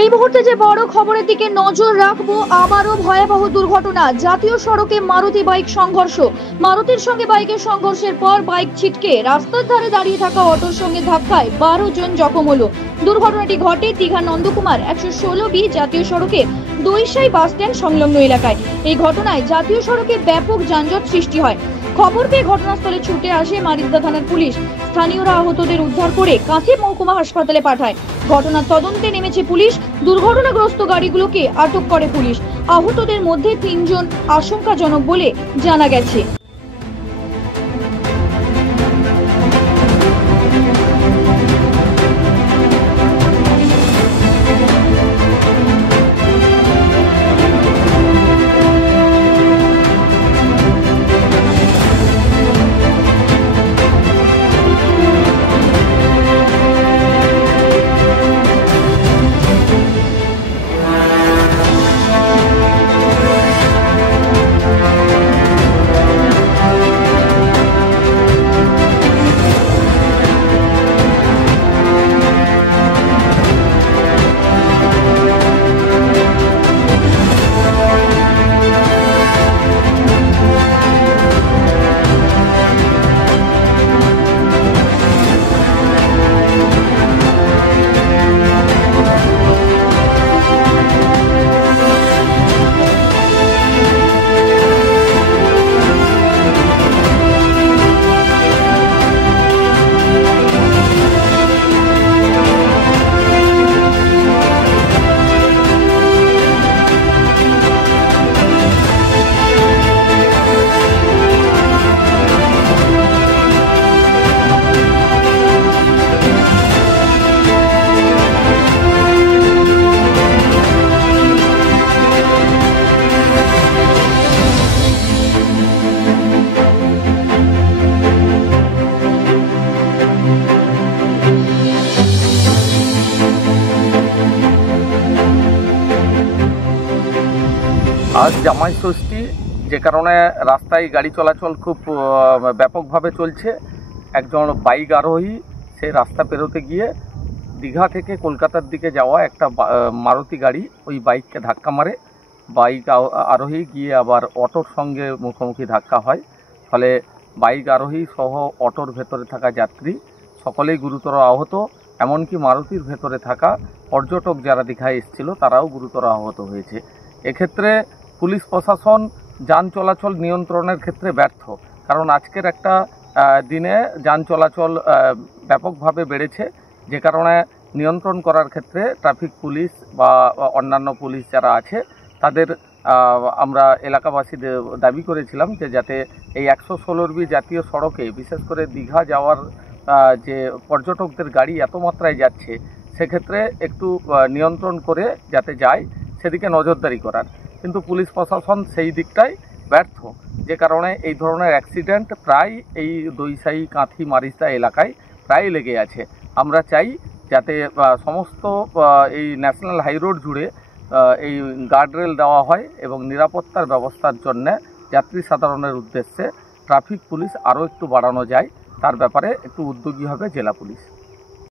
এই মুহূর্তে যে বড় খবরের দিকে নজর রাখবো, আবারও ভয়াবহ দুর্ঘটনা। জাতীয় সড়কে মারুতি বাইক সংঘর্ষ। মারুতির সঙ্গে বাইকের সংঘর্ষের পর বাইক ছিটকে রাস্তার ধারে দাঁড়িয়ে থাকা অটোর সঙ্গে ধাক্কায় 12 জন জখম হলো। দুর্ঘটনাটি ঘটে দীঘা নন্দকুমার 116B জাতীয় সড়কে দইসাই বাস স্ট্যান্ড সংলগ্ন এলাকায়। এই ঘটনায় জাতীয় সড়কে ব্যাপক যানজট সৃষ্টি হয়। খবর পেয়ে ঘটনাস্থলে ছুটে আসে মারিদা থানার পুলিশ। স্থানীয়রা আহতদের উদ্ধার করে কাঁথি মহকুমা হাসপাতালে পাঠায়। ঘটনার তদন্তে নেমেছে পুলিশ। দুর্ঘটনাগ্রস্ত গাড়িগুলোকে আটক করে পুলিশ। আহতদের মধ্যে 3 জন আশঙ্কাজনক বলে জানা গেছে। আজ জামাই ষষ্ঠী, যে কারণে রাস্তায় গাড়ি চলাচল খুব ব্যাপকভাবে চলছে। একজন বাইক আরোহী সে রাস্তা পেরোতে গিয়ে দীঘা থেকে কলকাতার দিকে যাওয়া একটা মারুতি গাড়ি ওই বাইককে ধাক্কা মারে। বাইক আরোহী গিয়ে আবার অটোর সঙ্গে মুখোমুখি ধাক্কা হয়। ফলে বাইক আরোহী সহ অটোর ভেতরে থাকা যাত্রী সকলেই গুরুতর আহত। এমনকি মারুতির ভেতরে থাকা পর্যটক যারা দীঘায় এসেছিল তারাও গুরুতর আহত হয়েছে। এক্ষেত্রে পুলিশ প্রশাসন যান চলাচল নিয়ন্ত্রণের ক্ষেত্রে ব্যর্থ। কারণ আজকের একটা দিনে যান চলাচল ব্যাপকভাবে বেড়েছে, যে কারণে নিয়ন্ত্রণ করার ক্ষেত্রে ট্রাফিক পুলিশ বা অন্যান্য পুলিশ যারা আছে তাদের আমরা এলাকাবাসীদের দাবি করেছিলাম যে যাতে এই 116B জাতীয় সড়কে বিশেষ করে দীঘা যাওয়ার যে পর্যটকদের গাড়ি এত মাত্রায় যাচ্ছে সেক্ষেত্রে একটু নিয়ন্ত্রণ করে যাতে যায় সেদিকে নজরদারি করার। কিন্তু পুলিশ প্রশাসন সেই দিকটাই ব্যর্থ, যে কারণে এই ধরনের অ্যাক্সিডেন্ট প্রায় এই দইসাই কাঁথি মারিদা এলাকায় প্রায় লেগে আছে। আমরা চাই যাতে সমস্ত এই ন্যাশনাল হাইরোড জুড়ে এই গার্ডরেল দেওয়া হয় এবং নিরাপত্তার ব্যবস্থার জন্য যাত্রী সাধারণের উদ্দেশ্যে ট্রাফিক পুলিশ আরও একটু বাড়ানো যায়, তার ব্যাপারে একটু উদ্যোগী হবে জেলা পুলিশ।